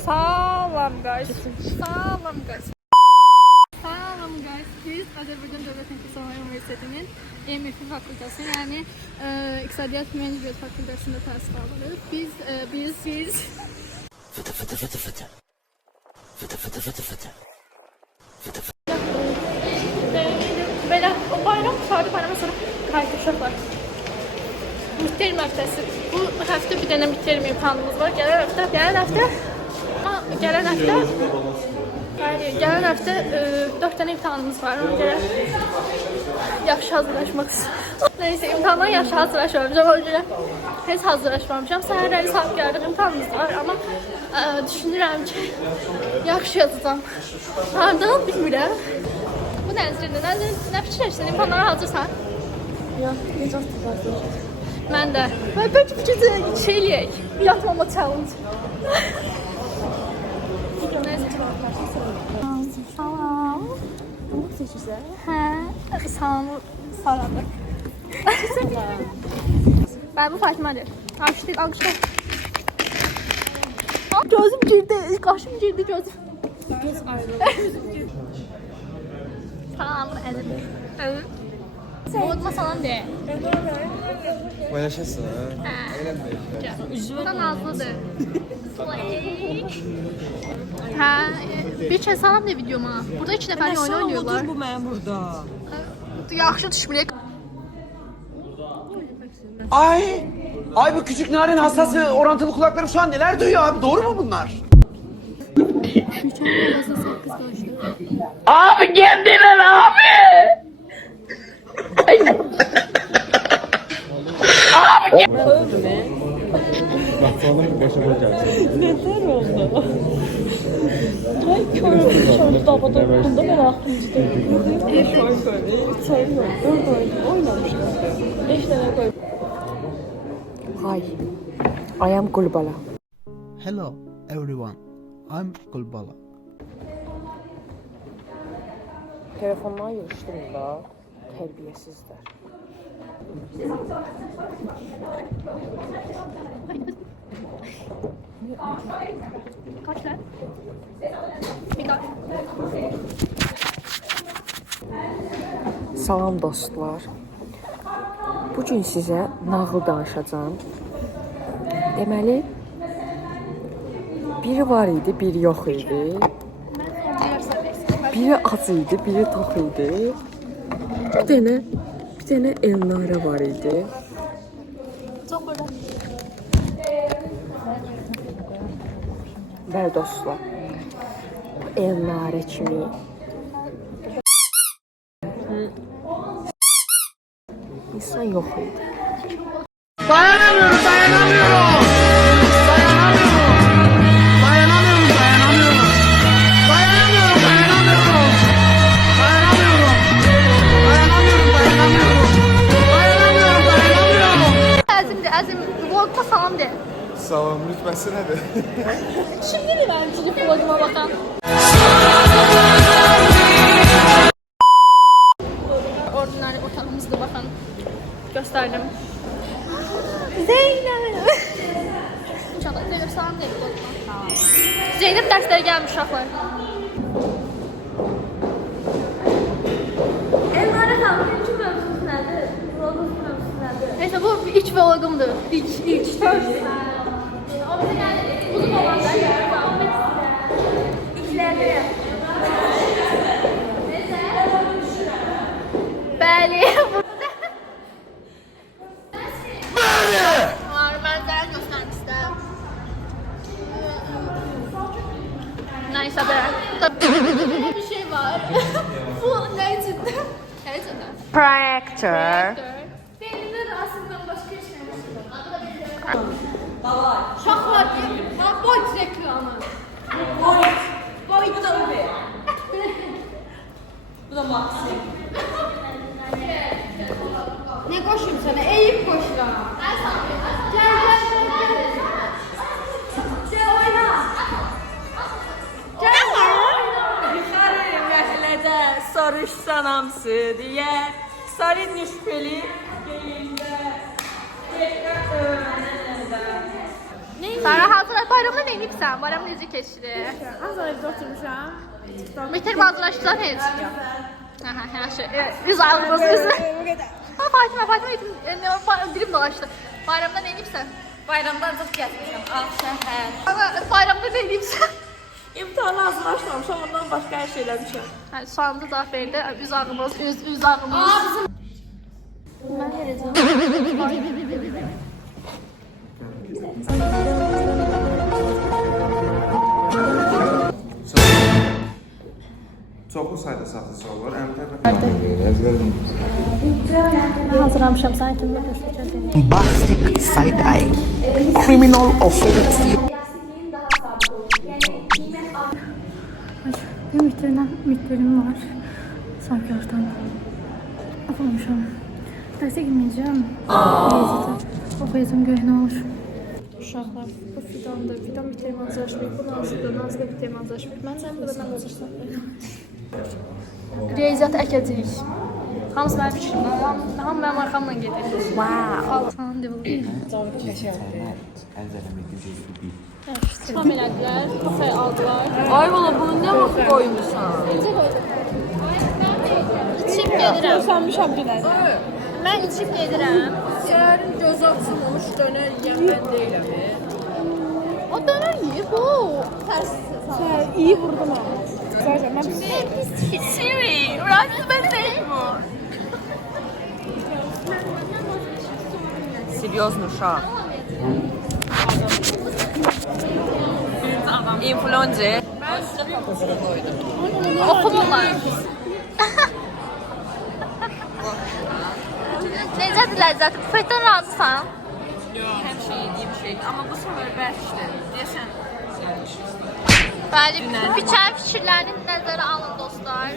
Salam guys. Salam guys. Salam guys. Biz Azərbaycan Dövlət Texniki Universitetinin EMF fakültəsi, yəni İqtisadiyyat Mühəndisliyi fakültəsində təhsil alırıq. Biz Fıtı fıtı fıtı fıtı. Fıtı fıtı fıtı fıtı. Fıtı fıtı. Belə o bayram bayramdan sonra qayıtışırlar. Midterm həftəsi. Bu həftə bir dənə midterm imtahanımız var. Gələn həftə 4 dənə imtahanımız var. Ona görə yaxşı hazırlaşmaq istəyirəm. Neyse, imtahandan yaxşı hazırlaşmamışam. Ona görə heç hazırlaşmamışam. Səhərləri saat gəldik, imtahanımız var. Amma düşünürəm ki, yaxşı yazacağam. Hardan bilmirəm. Bu nəzrində, nə fikirləşsən? İmtahanlara hazırsan? Yox, necə hazırlaşdın? Mən də. Bəlkə bir gecə şey eləyək. Yatmama challenge. Salam. Bunu seçirsən? Hə, salamı salamdır. Ben bu Fatima'dır. Alkışlar. Gözüm girdi, kaşım girdi gözüm. Göz ayrıldı. Salam, evet. Boğutma salam de. Paylaşırsın ha. Bu da Nazlı'dır. Ha, bir kez salam de videoma. Burada 2 nəfər oyun oynuyorlar. Bu mən burada. Yaxşı düşmürük. Ay bu küçük narin hassas ve orantılı kulaklarım şu an neler duyuyor abi, doğru mu bunlar? Abi kendiler abi. Bakalım başıma gelsin. Neler oldu? Ay körüm davada bunda ben aklımcıda. Çay yok. Orada oynamışlar. 5 tane koy. Hi, I am Gulbala. Hello everyone, I'm Gulbala. Telefonla yürüşdüm da, tərbiyəsizlər. Kaç lan? Bir dakika. Salam dostlar. Bugün sizə nağıl danışacağım. Deməli, biri var idi, biri yox idi. Biri ac idi, biri tox idi. Bir dənə Elnara var idi. Çok burada. Bəli dostlar. Elnara kimi insan yox idi. Azim, vloguma salam de. Salam, lütfensin hadi. Şimdi de ben ikinci vloguma bakan. Ordinary ortalığımızda bakan. Gösterdim. Zeynep. İnşallah Zeynep salam de vloguma. Zeynep dersleri gelmiş uşaqlar. Elmara kaldı. Kim mövzusu nerede? Vlogun mövzusu nerede? Neyse bu ilk vlogumdu. İlk. Uzun olanlar İkilerde yap. Bəli, burada. Var, mənzərə göstərmək istəyəm. Neyse be. Bir şey var. Bu ne içinde? Ne içinde? Projektör. Beynimde de aslında başka bir şey var. Şahlar. Ha, Boyd reklamı. Boyd da bu. Bu da Maxim. Ne koşayım sana? Eğip koşuyorum. Gel. Gel oyna. Yuxarı məhəllədə soruşsan hamısı deyər. Sarı nüşpeli geyində. Tekrar öyrənəndə. Sara hazırlaş bayramda ne edibsən? Bayram necə keçdi? Azar evdə oturmuşam. Mehtər hazırlaşdılar heç? Aha, yaxşı. Biz ağırız üzü. Fatimə, dilim dolaşdı. Bayramda ne edibsən? Bayramdan çox gəzmişəm. Ağ şəhər. Bayramda ne edibsən? İmtahana hazırlaşmamışam, ondan başqa hər şey eləmişəm. Hə, sualımda cavab verdi. Üz ağımız, üz ağımız. Mən verəcəm. Çoxlu sayda satıcı olur. Hazırlamışam, sən kimlə görüşəcəksən? Bombastic side-eye, criminal offense. Bir mitlerim var. Sarkardan. Okumuşam. Derse girmeyeceğim. Okuyacağım göğe ne olur. Uşaqlar, bu Fidan'da. Fidan bir terim hazırlaşmayıb. Bu Nazlı'da. Nazlı bir terim hazırlaşmayıb. Mən sən burada mən hazırsam. Realizat əkəcəyik. Hamısı mənim fikrimdə. Hamı mənim arxamdan gedir. Wow. Sana deyim. Tam elədilər, kafaya aldılar. Ay valla bunu nə vaxt qoymuşsan? Necə qoydun? İçib gedirəm. Sanmışam günlər. Mən içib gedirəm. Səhərin gözü açılmış dönər yiyən mən deyiləm. O dönər yiyib, o. Tərs. İyi vurdum ama. Sadəcə mən Siri, Raziz beni değil bu. Серьезно, uşaq. İnfluencer. Ben size papazara koydum. Okumurlar. Necədir ləzzət? Büfetdən razısan? Her şey yediğim şey. Ama bu sefer bərkdir. Deyəsən. Bəli, biçən fikirlərin nəzərə alın dostlar.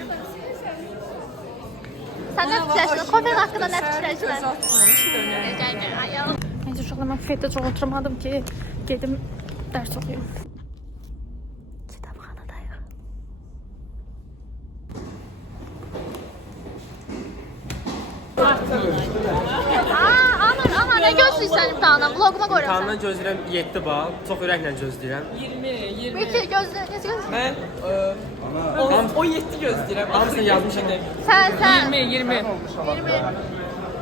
Sən nə fikirləşsən? Kofen haqqında nə fikirləşsən? Neyse uşaqlar, mən büfetdə çox oturmadım ki, gedim dərs oxuyum. Kitabxanadayıq. Ana, nə gözləyirsən imtahandan? Vloguma qoyuram sən. İmtahandan gözləyirəm 7 bal. Çox ürəklə gözləyirəm. 20. Necə gözləyirsən? Mən 17 gözləyirəm. hamısını yazmışam. Sən. 20. 20.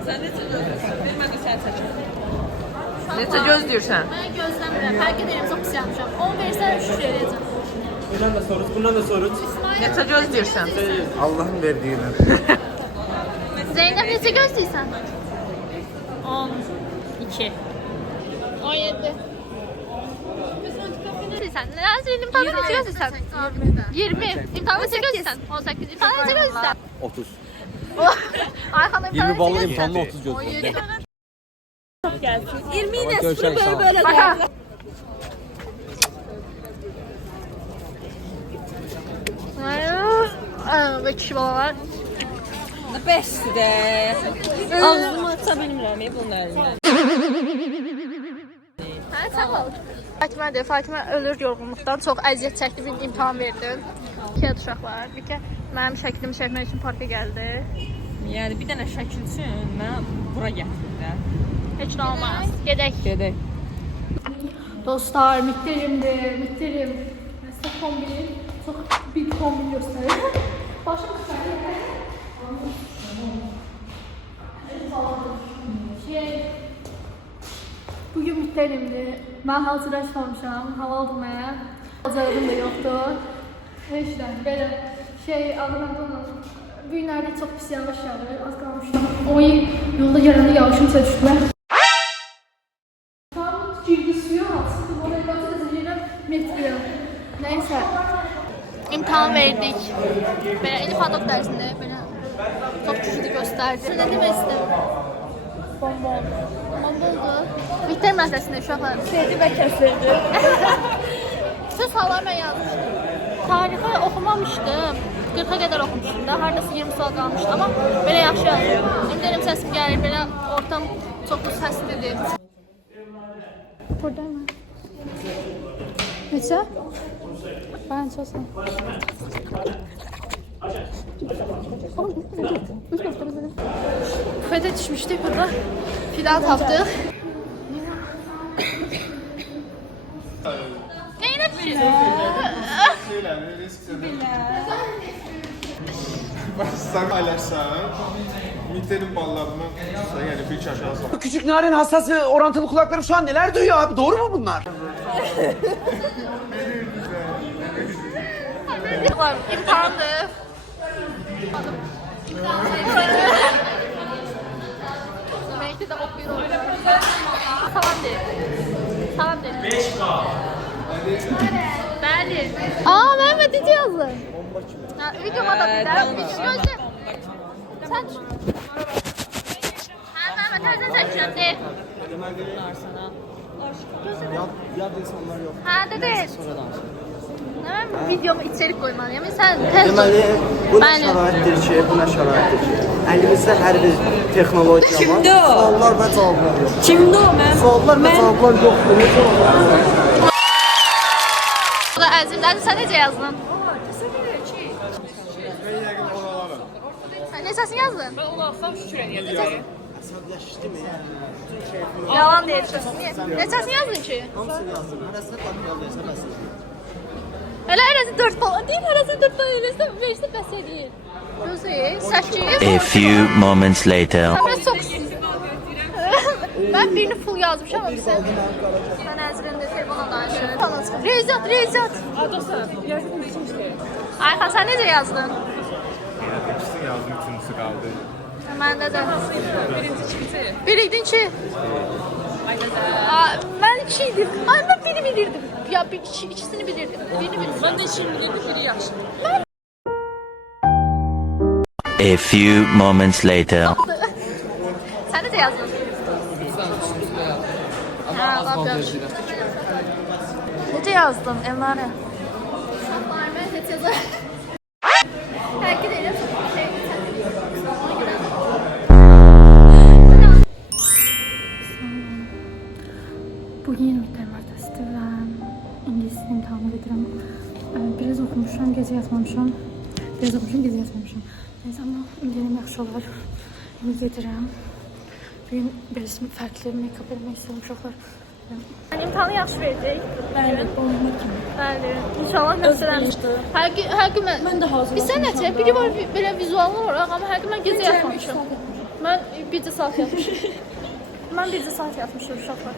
Sən necə gözləyirsən? Bir mən də sən çəkim. Necə gözləyirsən? Mən gözləmirəm. Fərq edirəm, çox pis yapmışam. 10 versən 3 verəcəm. Bundan da sorut. Necə gözləyirsən? Allah'ın verdiğini. Zeynep necə gözləyirsən? 10. 2. 17. Sən nələr imtahanı necə gözləyirsən? 20. İmtahanı necə gözləyirsən? 18. İmtahanı necə gözləyirsən? 30. Ayxanın imtahanı 20 ballı necə imtihanla 30 gözlüyorum. 20 ilə Görüşürüz, sağ ol. böyle Baka. Ve kişi balalar. Bəsdir. Ağzımı aça bilmirəm bunun əlindən. Hə, sağ ol. Fatimə ölür yorğunluqdan. Çox əziyyət çəkdi, bir imtahan verdin. 2 uşaqlar. Bir ki, mənim şəklimi çəkmək üçün parka gəldi. Yəni bir dənə şəkil üçün mən bura gətirdim. Heç nə olmaz. Gedək. Gedək. Dostlar, mittirim. Mesela kombinin çok bir kombin gösterir. Başka bir şey. Bugün mittirimdi. Ben hazırlaşmamışam. Hava almaya. Hazırladım da yoktu. İşte böyle adını bugünlerde çok pis yağış yağıyor. Az kalmıştım. O yolda yarında yağışım düştüler. Girdi suya atsın. Oraya batıracağım. Metriyor. Neyse. İmtihan verdik. Böyle Elif Adok dersinde böyle çok güçlü gösterdi. Ne demek istedim? Bonbon. Bonbondu. Bitter məsələsində uşaqlar. Sevdi və kəsildi. Söz hallar mən yazmışdım. Tarixi oxumamışdım. 40'a kadar okumuştum da. Hardası 20 sual kalmıştı ama böyle yaxşı yazdım. Şimdi benim sesim gelir. Böyle ortam çok seslidir. Burada mı? Neçə? Ben çoxsan. Büfete düşmüştük burada. Fidan tapdık. Bilmir ki. Sen paylaşsan, Mitte'nin ballarını yani bir aşağı sal. Bu küçük narin hassas ve orantılı kulaklarım şu an neler duyuyor abi? Doğru mu bunlar? İmtihandı. Belki de okuyor. Tamam de. Tamam de. 5K. Bəli. Aa, Mehmet hiç yazdın. Ha, videoma da biler. Gözle. Sen düşün. Ha, Mehmet her sen çekeceğim de. Yad insanlar yox. Ha, dedi. Ben videoma içerik koymalıyım. Sen Deməli, bu nə Bəli. şəraitdir ki, bu nə şəraitdir ki, əlimizdə hər bir texnologiya var. Kimdə o? Suallar və cavablar yox. Kimdə o mən? Suallar və cavablar yoxdur. Necə olar? Bu da Əzimdən sən necə yazdın? Necəsini yazdın? Ben Allah'tan şükür edeyim. Yalan deyirsən. Necəsini yazdın ki? Hamısını yazdım. Hərəsində kontrol versə bəs. Elə ərəzi 4 falan deyil, ərəzi 4 falan eləsə, versə bəs edir. Gözü, 8. A few moments later. Sən çox Ben birini full yazmışam ama sen... Sen Əzrində telefona danışır. Rezyat, Rezyat. Ayxan, sen necə yazdın? İkisini yazdım, üçüncüsü kaldı. Məndə də. Birinci çıktı. Biri idin ki. Mən 2 idim. Mən biri bilirdim. Ya ikisini bilirdim. Birini bilirdim. Ben de şimdi bilirdim, biri yaxşı. A few moments later. Sen necə yazdın? Ha, laf yaxşı. Necə yazdın, Elnarə? Uşaqlarımı necə yazar? Təkid edir. Bugün yeni bir termatesidir və İngiliz imtahanı gedirəm. Biraz oxumuşam, gecə yatmamışam. Biraz oxumuşam, gecə yatmamışam. Neyse, amma ümidlərim yaxşı olar. Ümid edirəm. Bugün biraz fərqli make-up eləmək istəyirəm uşaqlar. İmtahanı yaxşı verəcək. Bəli, olmaq kimi. Bəli, inşallah məsələn. Hər gün mən də hazırlaşmışam. Bir sən necə? Biri var belə vizual olaraq, amma hər gün mən gecə yatmamışam. Mən bircə saat yatmışam. Mən bircə saat yatmışam uşaqlar.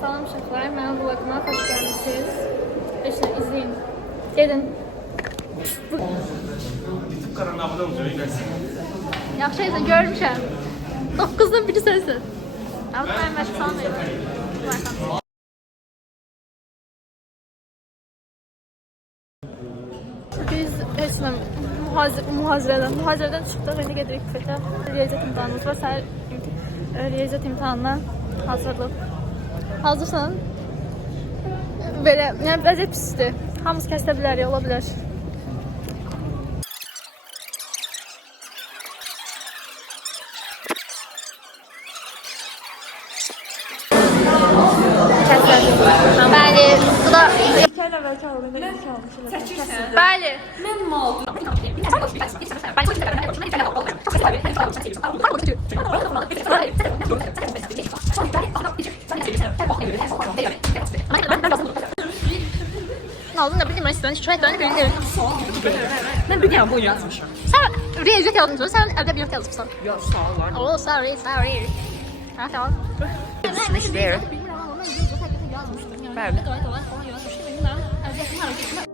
Salam uşaqlar, mənim vloguma xoş gəlmisiniz. İşte izləyin. Gedin. YouTube kanalına abone olacağım. Yaxşı izlə, görmüşəm. 9-dan biri sənsən. Abi mən məşq salmayım. Biz heç nə mühazirədən çıxdıq, indi gedirik küfətə. Riyaziyyat imtahanımız var, səhər riyaziyyat imtahanına hazırlıq. Hazırsan? Belə, yəni vəziyyət pisdir. Hamımız kəsə bilər, ola bilər. Bəli, bu da... Bəli. Mən mal. Aldın da bildim, restoran hiç restoranı bildim. Ben bir tane boy yazmışım. Sen riyaziyyat yazdın, sen edebiyat yazmışsın. Yok, sağ olun. Oh, sorry. Ha, tamam. Switch there. Bilmiyorum ama ben yazmıştım. Yani ne kadar kolay falan yazmıştım. Benim edebiyatın hareketine